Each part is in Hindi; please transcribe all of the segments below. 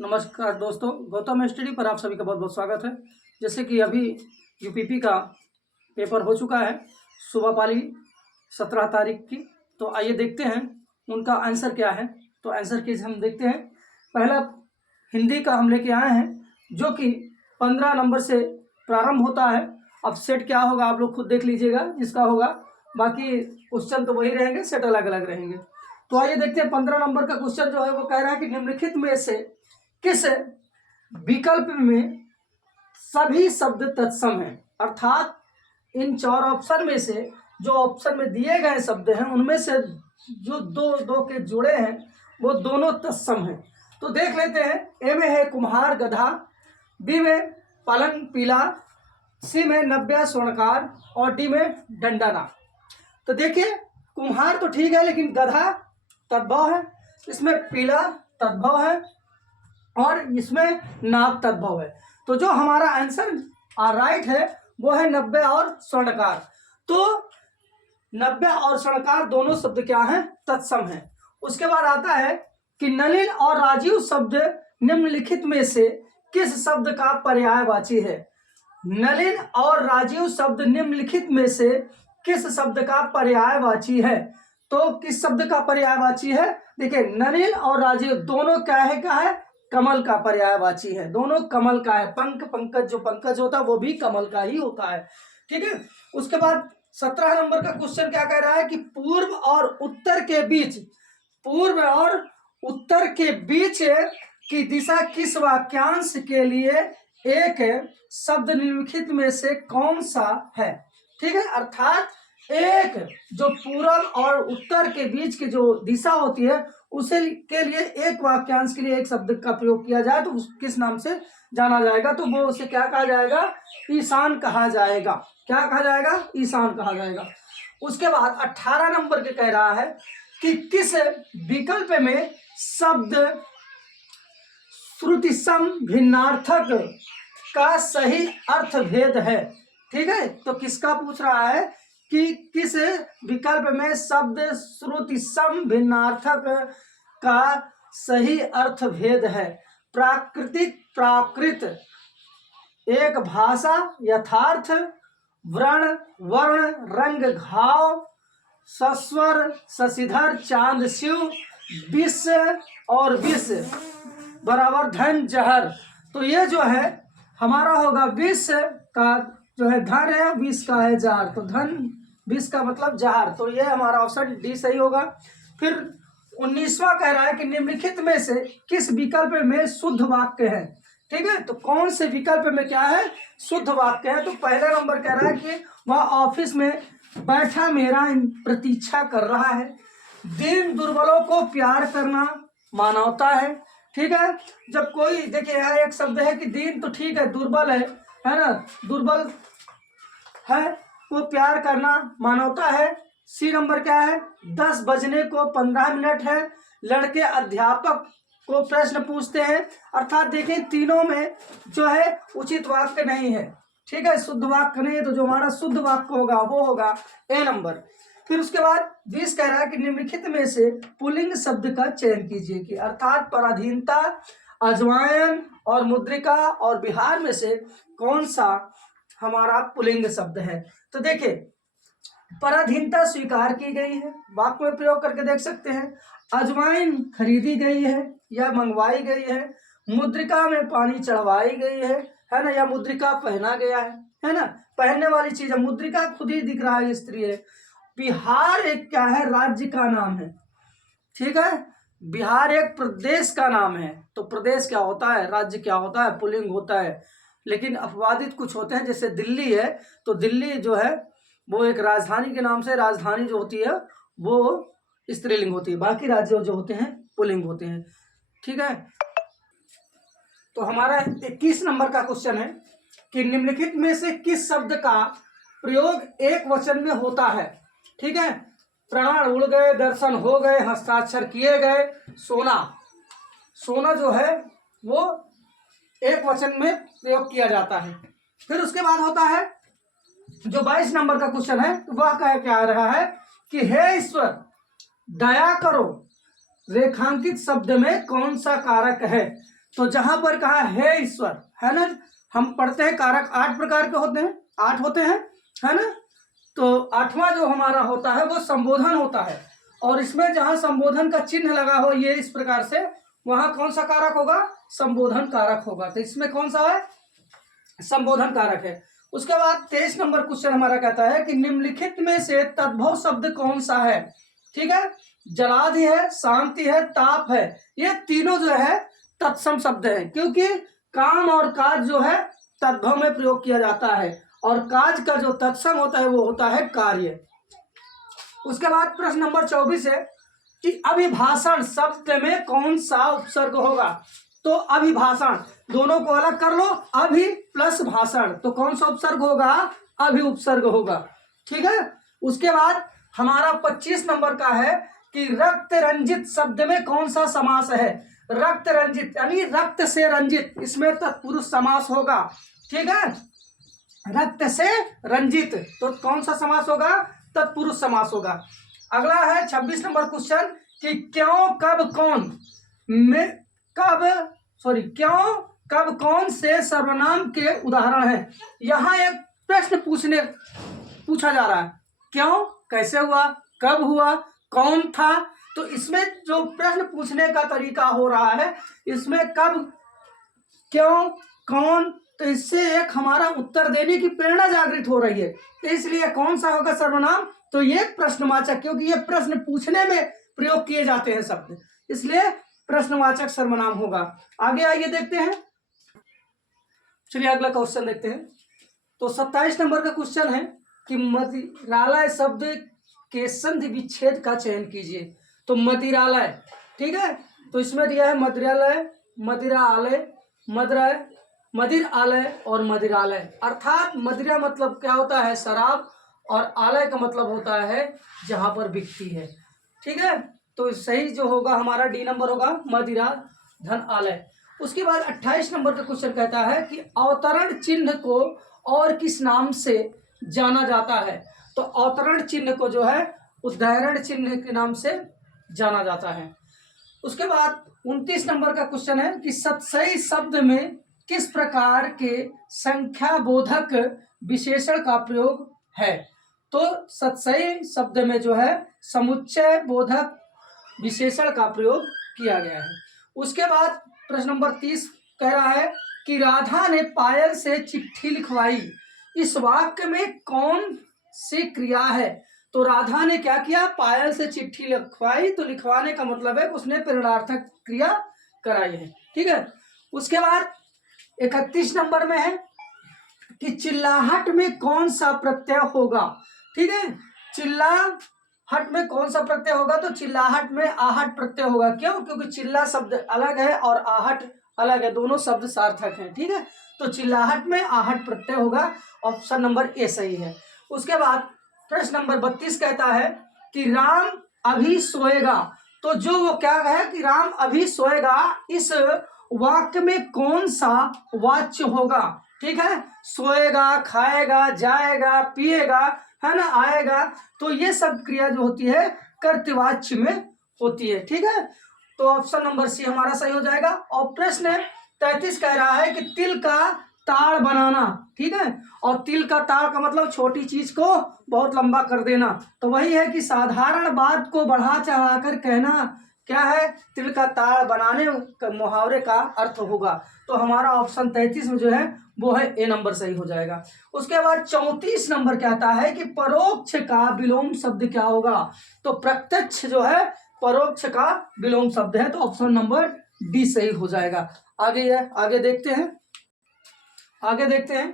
नमस्कार दोस्तों, गौतम स्टडी पर आप सभी का बहुत बहुत स्वागत है। जैसे कि अभी यूपीपी का पेपर हो चुका है, सुबह पाली 17 तारीख की। तो आइए देखते हैं उनका आंसर क्या है। तो आंसर की हम देखते हैं। पहला हिंदी का हम लेके आए हैं, जो कि 15 नंबर से प्रारंभ होता है। अब सेट क्या होगा आप लोग खुद देख लीजिएगा जिसका होगा, बाकी क्वेश्चन तो वही रहेंगे, सेट अलग अलग रहेंगे। तो आइए देखते हैं 15 नंबर का क्वेश्चन जो है वो कह रहा है कि निम्नलिखित में से किस विकल्प में सभी शब्द तत्सम हैं। अर्थात इन 4 ऑप्शन में से जो ऑप्शन में दिए गए शब्द हैं उनमें से जो दो दो के जुड़े हैं वो दोनों तत्सम हैं। तो देख लेते हैं। ए में है कुम्हार गधा, बी में पलंग पीला, सी में नव्या स्वर्णकार और डी में डंडाना। तो देखिए, कुम्हार तो ठीक है लेकिन गधा तद्भव है, इसमें पीला तद्भव है और इसमें नाग तद्भव है। तो जो हमारा आंसर राइट है वो है नव्या और स्वर्णकार। तो नव्या और स्वर्णकार दोनों शब्द क्या हैं? तत्सम हैं। उसके बाद आता है कि नलिन और राजीव शब्द निम्नलिखित में से किस शब्द का पर्यायवाची है। नलिन और राजीव शब्द निम्नलिखित में से किस शब्द का पर्यायवाची है। तो किस शब्द का पर्यायवाची है? देखिए, नलिन और राजीव दोनों क्या है? कमल का पर्यायवाची है। दोनों कमल का है। पंख पंकज, जो पंकज होता है वो भी कमल का ही होता है। ठीक है। उसके बाद 17 नंबर का क्वेश्चन क्या कह रहा है कि पूर्व और उत्तर के बीच की दिशा किस वाक्यांश के लिए एक शब्द निम्नलिखित में से कौन सा है। ठीक है। अर्थात एक जो पूर्व और उत्तर के बीच की जो दिशा होती है उसे के लिए एक वाक्यांश के लिए एक शब्द का प्रयोग किया जाए तो किस नाम से जाना जाएगा? तो वो उसे क्या कहा जाएगा? ईशान कहा जाएगा। क्या कहा जाएगा? ईशान कहा जाएगा। उसके बाद 18 नंबर के कह रहा है कि किस विकल्प में शब्द श्रुतिसम भिन्नार्थक का सही अर्थ भेद है। ठीक है। तो किसका पूछ रहा है कि किस विकल्प में शब्द श्रुतिसम भिन्नार्थक का सही अर्थ भेद है। प्राकृतिक, प्राकृत, एक भाषा, यथार्थ, व्रण, वर्ण, रंग, घाव, सस्वर, शशिधर, चांद, शिव, विष और विष बराबर धन, जहर। तो ये जो है हमारा होगा विष का जो है धन है, विष का है जहर। तो धन, विष का मतलब जहर। तो ये हमारा ऑप्शन डी सही होगा। फिर 19वां कह रहा है कि निम्नलिखित में से किस विकल्प में शुद्ध वाक्य है। ठीक है। तो कौन से विकल्प में क्या है? शुद्ध वाक्य है। तो पहला नंबर कह रहा है कि वह ऑफिस में बैठा मेरा प्रतीक्षा कर रहा है। दीन दुर्बलों को प्यार करना मानवता है। ठीक है। जब कोई, देखिए यहाँ एक शब्द है कि दीन तो ठीक है, दुर्बल है ना, दुर्बल है, वो प्यार करना मानवता है। सी नंबर क्या है? 10 बजने को 15 मिनट है, लड़के अध्यापक को प्रश्न पूछते हैं। अर्थात देखिए तीनों में जो है उचित वाक्य नहीं है। ठीक है। शुद्ध वाक्य नहीं है। तो जो हमारा शुद्ध वाक्य होगा वो होगा ए नंबर। फिर उसके बाद 20 कह रहा है कि निम्नलिखित में से पुल्लिंग शब्द का चयन कीजिए कि अर्थात पराधीनता, अजवायन और मुद्रिका और बिहार में से कौन सा हमारा पुल्लिंग शब्द है। तो देखिए, पराधीनता स्वीकार की गई है, वाक्य में प्रयोग करके देख सकते हैं। अजवाइन खरीदी गई है या मंगवाई गई है। मुद्रिका में पानी चढ़वाई गई है ना, या मुद्रिका पहना गया है ना, पहनने वाली चीज है। मुद्रिका खुद ही दिख रहा है, स्त्री है। बिहार एक क्या है? राज्य का नाम है। ठीक है। बिहार एक प्रदेश का नाम है। तो प्रदेश क्या होता है, राज्य क्या होता है, पुल्लिंग होता है। लेकिन अपवादित कुछ होते हैं, जैसे दिल्ली है तो दिल्ली जो है वो एक राजधानी के नाम से, राजधानी जो होती है वो स्त्रीलिंग होती है, बाकी राज्य जो होते हैं पुल्लिंग होते हैं। ठीक है। तो हमारा 21 नंबर का क्वेश्चन है कि निम्नलिखित में से किस शब्द का प्रयोग एक वचन में होता है। ठीक है। प्राण उड़ गए, दर्शन हो गए, हस्ताक्षर किए गए, सोना। सोना जो है वो एक वचन में प्रयोग किया जाता है। फिर उसके बाद होता है जो 22 नंबर का क्वेश्चन है, वह क्या आ रहा है कि हे ईश्वर दया करो, रेखांकित शब्द में कौन सा कारक है। तो जहां पर कहा है ईश्वर, है ना, हम पढ़ते हैं कारक 8 प्रकार के होते हैं, 8 होते हैं, है ना। तो 8वां जो हमारा होता है वो संबोधन होता है, और इसमें जहां संबोधन का चिन्ह लगा हो ये इस प्रकार से, वहां कौन सा कारक होगा, संबोधन कारक होगा। तो इसमें कौन सा है, संबोधन कारक है। उसके बाद 23 नंबर क्वेश्चन हमारा कहता है कि निम्नलिखित में से तद्भव शब्द कौन सा है। ठीक है, जलादि है, शांति है, ताप है, ये तीनों जो है तत्सम शब्द है, क्योंकि काम और काज जो है तद्भव में प्रयोग किया जाता है, और काज का जो तत्सम होता है वो होता है कार्य। उसके बाद प्रश्न नंबर 24 है कि अभिभाषण शब्द में कौन सा उपसर्ग होगा। तो अभिभाषण, दोनों को अलग कर लो, अभि प्लस भाषण, तो कौन सा उपसर्ग होगा, अभि उपसर्ग होगा। ठीक है, उसके बाद हमारा 25 नंबर का है कि रक्त रंजित शब्द में कौन सा समास है। रक्त रंजित यानी रक्त से रंजित, इसमें तत्पुरुष समास होगा। ठीक है, रक्त से रंजित, तो कौन सा समास होगा, तत्पुरुष समास होगा। अगला है 26 नंबर क्वेश्चन कि क्यों कब कौन में क्यों कब कौन से सर्वनाम के उदाहरण है। यहाँ एक प्रश्न पूछा जा रहा है, क्यों कैसे हुआ, कब हुआ, कौन था। तो इसमें जो प्रश्न पूछने का तरीका हो रहा है, इसमें कब, क्यों, कौन, तो इससे एक हमारा उत्तर देने की प्रेरणा जागृत हो रही है। तो इसलिए कौन सा होगा सर्वनाम, तो ये प्रश्नवाचक, क्योंकि ये प्रश्न पूछने में प्रयोग किए जाते हैं शब्द, इसलिए प्रश्नवाचक सर्वनाम होगा। आगे आइए देखते हैं, चलिए अगला क्वेश्चन देखते हैं। तो 27 नंबर का क्वेश्चन है कि मदिरालय शब्द के संधि विच्छेद का चयन कीजिए। तो मदिरालय, ठीक है, तो इसमें दिया है मदिरालय, मदिरालय, मदिरालय, मदिर आलय और मदिरालय। अर्थात मदिरा मतलब क्या होता है, शराब, और आलय का मतलब होता है जहां पर बिकती है। ठीक है, तो सही जो होगा हमारा डी नंबर होगा, मदिरा धन आलय। उसके बाद 28 नंबर का क्वेश्चन कहता है कि अवतरण चिन्ह को और किस नाम से जाना जाता है। तो अवतरण चिन्ह को जो है उदाहरण चिन्ह के नाम से जाना जाता है। उसके बाद 29 नंबर का क्वेश्चन है कि सत्सई शब्द में किस प्रकार के संख्या बोधक विशेषण का प्रयोग है। तो सत्सई शब्द में जो है समुच्चय बोधक विशेषण का प्रयोग किया गया है। उसके बाद प्रश्न नंबर 30 कह रहा है कि राधा ने पायल से चिट्ठी लिखवाई, इस वाक्य में कौन सी क्रिया है। तो राधा ने क्या किया, पायल से चिट्ठी लिखवाई, तो लिखवाने का मतलब है उसने प्रेरणार्थक क्रिया कराई है। ठीक है, उसके बाद 31 नंबर में है कि चिल्लाहट में कौन सा प्रत्यय होगा। ठीक है, चिल्लाहट में कौन सा प्रत्यय होगा, तो चिल्लाहट में आहट प्रत्यय होगा। क्यों, क्योंकि चिल्ला शब्द अलग है और आहट अलग है, दोनों शब्द सार्थक हैं। ठीक है, तो चिल्लाहट में आहट प्रत्यय होगा, ऑप्शन नंबर ए सही है। उसके बाद प्रश्न नंबर 32 कहता है कि राम अभी सोएगा। तो जो वो क्या है कि राम अभी सोएगा, इस वाक्य में कौन सा वाच्य होगा। ठीक है, सोएगा, खाएगा, जाएगा, पिएगा, है ना, आएगा, तो ये सब क्रिया जो होती है कर्तवाच्य में होती है। ठीक है, तो ऑप्शन नंबर सी हमारा सही हो जाएगा। और प्रश्न 33 कह रहा है कि तिल का ताड़ बनाना। ठीक है, और तिल का ताड़ का मतलब छोटी चीज को बहुत लंबा कर देना, तो वही है कि साधारण बात को बढ़ा चढ़ाकर कहना क्या है, तिल का ताड़ बनाने का मुहावरे का अर्थ होगा। तो हमारा ऑप्शन 33 में जो है वो है ए नंबर सही हो जाएगा। उसके बाद 34 नंबर कहता है कि परोक्ष का विलोम शब्द क्या होगा। तो प्रत्यक्ष जो है परोक्ष का विलोम शब्द है, तो ऑप्शन नंबर डी सही हो जाएगा। आगे देखते हैं,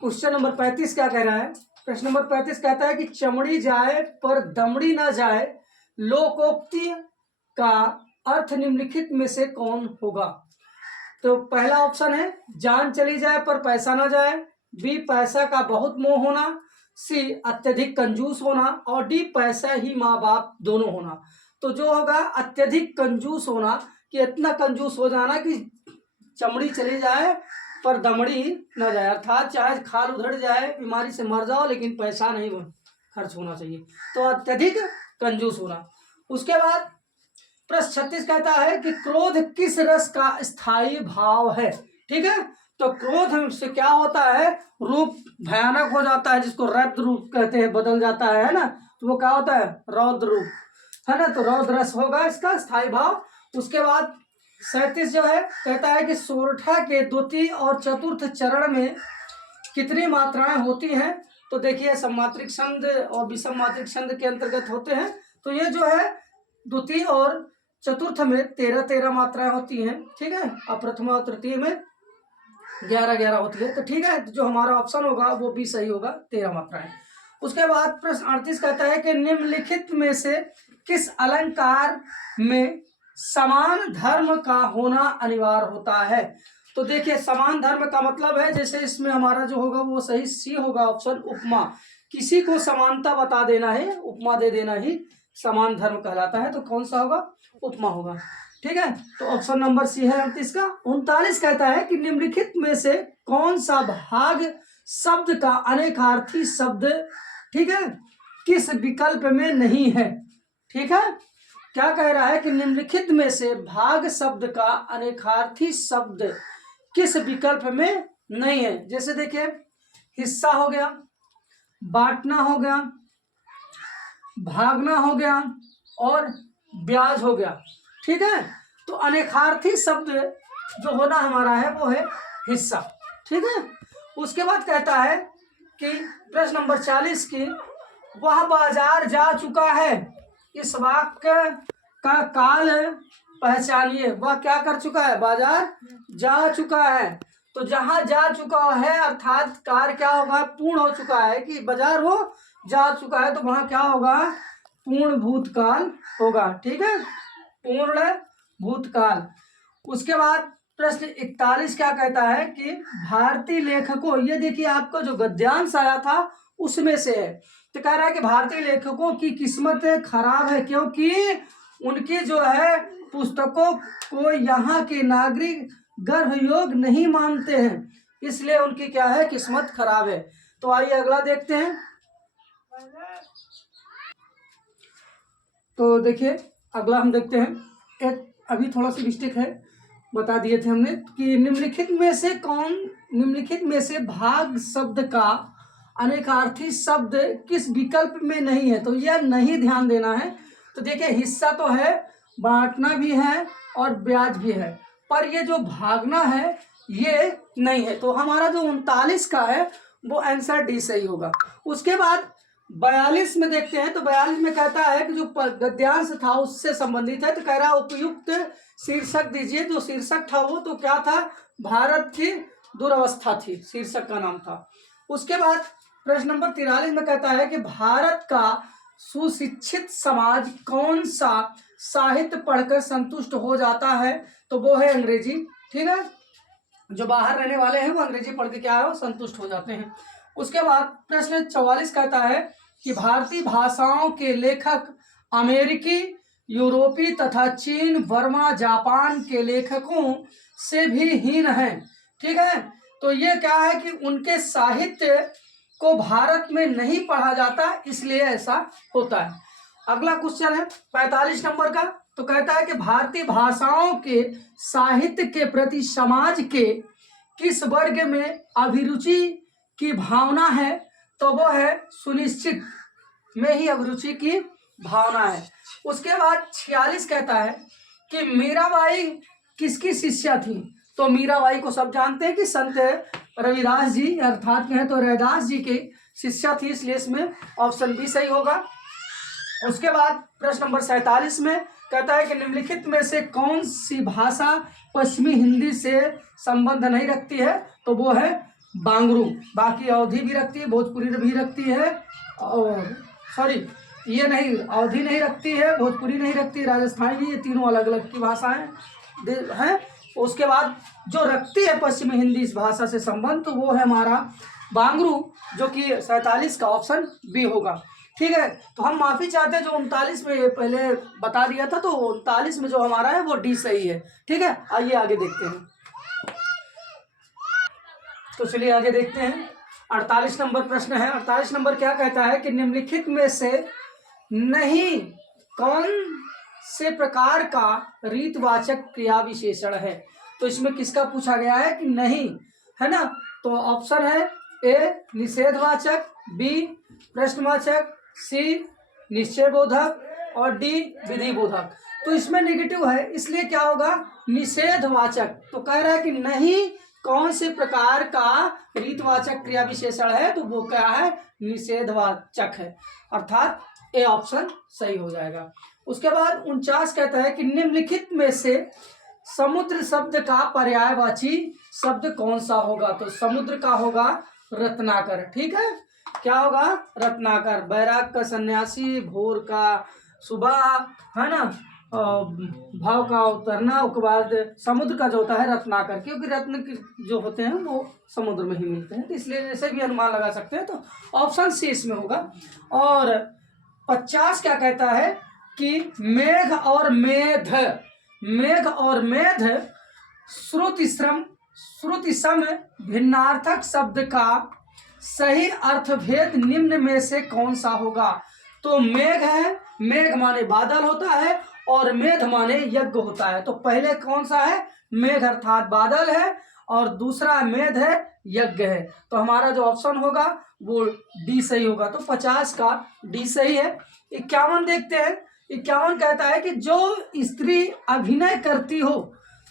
क्वेश्चन नंबर 35 क्या कह रहा है। प्रश्न नंबर 35 कहता है कि चमड़ी जाए पर दमड़ी ना जाए, लोकोक्ति का अर्थ निम्नलिखित में से कौन होगा। तो पहला ऑप्शन है जान चली जाए पर पैसा ना जाए, बी पैसा का बहुत मोह होना, सी अत्यधिक कंजूस होना, और डी पैसा ही माँ बाप दोनों होना। तो जो होगा अत्यधिक कंजूस होना, कि इतना कंजूस हो जाना कि चमड़ी चली जाए पर दमड़ी न जाए, अर्थात चाहे खाल उधड़ जाए, बीमारी से मर जाओ, लेकिन पैसा नहीं खर्च होना चाहिए, तो अत्यधिक कंजूस होना। उसके बाद प्रश्न 36 कहता है कि क्रोध किस रस का स्थायी भाव है। ठीक है, तो क्रोध से क्या होता है, रूप भयानक हो जाता है, जिसको रौद्र रूप कहते हैं, बदल जाता है ना, तो वो क्या होता है, रौद्र रूप, है ना, तो रौद्र रस होगा इसका स्थायी भाव। उसके बाद 37 जो है कहता है कि सोरठा के द्वितीय और चतुर्थ चरण में कितनी मात्राएं होती हैं। तो देखिए सम्मात्रिक छंद और विषम मात्रिक छंद के अंतर्गत होते हैं। तो ये जो है द्वितीय और चतुर्थ में 13-13 मात्राएं होती हैं। ठीक है, और प्रथमा और तृतीय में 11-11 होती है। तो ठीक है, जो हमारा ऑप्शन होगा वो भी सही होगा, 13 मात्राएं। उसके बाद प्रश्न 38 कहता है कि निम्नलिखित में से किस अलंकार में समान धर्म का होना अनिवार्य होता है। तो देखिए समान धर्म का मतलब है, जैसे इसमें हमारा जो होगा वो सही सी होगा ऑप्शन, उपमा। किसी को समानता बता देना है, उपमा दे देना ही समान धर्म कहलाता है। तो कौन सा होगा, उपमा होगा। ठीक है, तो ऑप्शन नंबर सी है 38 का। 39 कहता है कि निम्नलिखित में से कौन सा भाग शब्द का अनेकार्थी शब्द, ठीक है, किस विकल्प में नहीं है। ठीक है, क्या कह रहा है कि निम्नलिखित में से भाग शब्द का अनेकार्थी शब्द किस विकल्प में नहीं है। जैसे देखिए हिस्सा हो गया, बांटना हो गया, भागना हो गया और ब्याज हो गया। ठीक है, तो अनेकार्थी शब्द जो होना हमारा है वो है हिस्सा। ठीक है, उसके बाद कहता है कि प्रश्न नंबर 40 की, वह बाजार जा चुका है, इस वाक्य का काल पहचानिए। वह क्या कर चुका है, बाजार जा चुका है। तो जहां जा चुका है अर्थात कार्य क्या होगा, पूर्ण हो चुका है, कि बाजार वो जा चुका है, तो वहां क्या होगा, पूर्ण भूतकाल होगा। ठीक है, पूर्ण भूतकाल। उसके बाद प्रश्न 41 क्या कहता है कि भारतीय लेखकों, ये देखिए आपको जो गद्यांश आया था उसमें से है। तो कह रहा है कि भारतीय लेखकों की किस्मत खराब है क्योंकि उनकी जो है पुस्तकों को यहाँ के नागरिक गर्भ योग नहीं मानते हैं, इसलिए उनकी क्या है, किस्मत खराब है। तो आइए अगला देखते हैं। तो देखिए अगला हम देखते हैं, एक अभी थोड़ा सा मिस्टेक है, बता दिए थे हमने कि निम्नलिखित में से भाग शब्द का अनेकार्थी शब्द किस विकल्प में नहीं है। तो यह नहीं ध्यान देना है। तो देखिए हिस्सा तो है, बांटना भी है और ब्याज भी है, पर ये जो भागना है ये नहीं है। तो हमारा जो 39 का है वो आंसर डी सही होगा। उसके बाद 42 में देखते हैं। तो 42 में कहता है कि जो गद्यांश था उससे संबंधित है। तो कह रहा है उपयुक्त शीर्षक दीजिए। जो शीर्षक था वो तो क्या था, भारत की दुर्वस्था थी, शीर्षक का नाम था। उसके बाद प्रश्न नंबर 43 में कहता है कि भारत का सुशिक्षित समाज कौन सा साहित्य पढ़कर संतुष्ट हो जाता है। तो वो है अंग्रेजी। ठीक है, जो बाहर रहने वाले हैं वो अंग्रेजी पढ़ के क्या है, वो संतुष्ट हो जाते हैं। उसके बाद प्रश्न 44 कहता है कि भारतीय भाषाओं के लेखक अमेरिकी, यूरोपी तथा चीन, बर्मा, जापान के लेखकों से भी हीन हैं। ठीक है, तो ये क्या है कि उनके साहित्य को भारत में नहीं पढ़ा जाता, इसलिए ऐसा होता है। अगला क्वेश्चन है 45 नंबर का। तो कहता है कि भारतीय भाषाओं के साहित्य के प्रति समाज के किस वर्ग में अभिरुचि की भावना है। तो वो है सुनिश्चित में ही अभिरुचि की भावना है। उसके बाद 46 कहता है कि मीराबाई किसकी शिष्या थी। तो मीराबाई को सब जानते हैं कि संत रविदास जी अर्थात कहें तो रैदास जी के शिष्या थी, इसलिए इसमें ऑप्शन बी सही होगा। उसके बाद प्रश्न नंबर 47 में कहता है कि निम्नलिखित में से कौन सी भाषा पश्चिमी हिंदी से संबंध नहीं रखती है। तो वो है बांगरू। बाकी अवधी भी रखती है, भोजपुरी भी रखती है, और सॉरी ये नहीं, अवधी नहीं रखती है, भोजपुरी नहीं रखती, राजस्थानी भी, ये तीनों अलग अलग की भाषाएं हैं। उसके बाद जो रखती है पश्चिमी हिंदी इस भाषा से संबंध, तो वो है हमारा बांगरू, जो कि 47 का ऑप्शन बी होगा। ठीक है, तो हम माफी चाहते हैं जो 39 में पहले बता दिया था, तो 39 में जो हमारा है वो डी सही है। ठीक है, आइए आगे देखते हैं। तो चलिए आगे देखते हैं। 48 नंबर प्रश्न है। 48 नंबर क्या कहता है कि निम्नलिखित में से नहीं कौन से प्रकार का रीतवाचक क्रिया विशेषण है। तो इसमें किसका पूछा गया है कि नहीं, है ना। तो ऑप्शन है ए निषेधवाचक, बी प्रश्नवाचक, सी निश्चयबोधक और डी विधिबोधक। तो इसमें नेगेटिव है, इसलिए क्या होगा निषेधवाचक। तो कह रहा है कि नहीं कौन से प्रकार का रीतवाचक क्रिया विशेषण है, तो वो क्या है निषेधवाचक है, अर्थात ए ऑप्शन सही हो जाएगा। उसके बाद 49 कहता है कि निम्नलिखित में से समुद्र शब्द का पर्यायवाची शब्द कौन सा होगा। तो समुद्र का होगा रत्नाकर, ठीक है, क्या होगा रत्नाकर। बैराग का सन्यासी, भोर का सुबह, है ना, भाव का उतरना, उसके बाद समुद्र का जो होता है रत्नाकर, क्योंकि रत्न जो होते हैं वो समुद्र में ही मिलते हैं, तो इसलिए जैसे भी अनुमान लगा सकते हैं। तो ऑप्शन सी इसमें होगा। और 50 क्या कहता है कि मेघ और मेध, मेघ और मेध श्रुति सम भिन्नार्थक शब्द का सही अर्थभेद निम्न में से कौन सा होगा। तो मेघ है, मेघ माने बादल होता है और मेध माने यज्ञ होता है। तो पहले कौन सा है मेघ अर्थात बादल है और दूसरा मेध है यज्ञ है। तो हमारा जो ऑप्शन होगा वो डी सही होगा। तो 50 का डी सही है। 51 देखते हैं। 51 कहता है कि जो स्त्री अभिनय करती हो,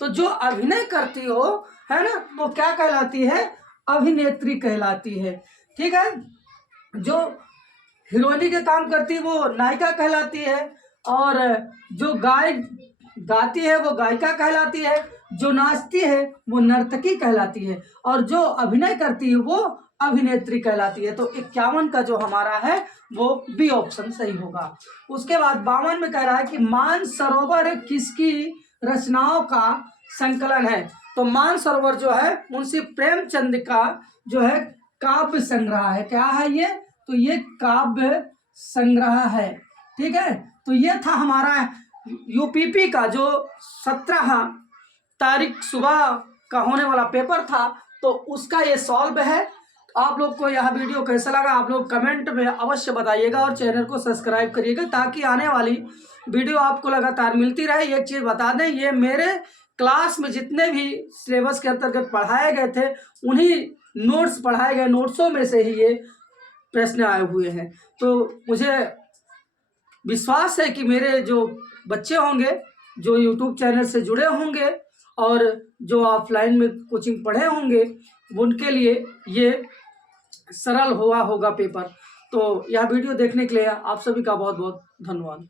तो जो अभिनय करती हो है ना, वो क्या कहलाती है अभिनेत्री कहलाती है, ठीक है। जो हीरोइनी के काम करती है वो नायिका कहलाती है, और जो गाती है वो गायिका कहलाती है, जो नाचती है वो नर्तकी कहलाती है, और जो अभिनय करती है वो अभिनेत्री कहलाती है। तो 51 का जो हमारा है वो बी ऑप्शन सही होगा। उसके बाद 52 में कह रहा है कि मानसरोवर किसकी रचनाओं का संकलन है। तो मानसरोवर जो है मुंशी प्रेमचंद का जो है काव्य संग्रह है। क्या है ये, तो ये काव्य संग्रह है, ठीक है। तो ये था हमारा यूपीपी का जो 17 तारीख सुबह का होने वाला पेपर था, तो उसका ये सॉल्व है। आप लोग को यह वीडियो कैसा लगा आप लोग कमेंट में अवश्य बताइएगा, और चैनल को सब्सक्राइब करिएगा ताकि आने वाली वीडियो आपको लगातार मिलती रहे। एक चीज़ बता दें, ये मेरे क्लास में जितने भी सिलेबस के अंतर्गत पढ़ाए गए थे उन्हीं नोट्स पढ़ाए गए नोट्सों में से ही ये प्रश्न आए हुए हैं। तो मुझे विश्वास है कि मेरे जो बच्चे होंगे जो यूट्यूब चैनल से जुड़े होंगे और जो ऑफलाइन में कोचिंग पढ़े होंगे उनके लिए ये सरल हुआ होगा पेपर। तो यह वीडियो देखने के लिए आप सभी का बहुत बहुत धन्यवाद।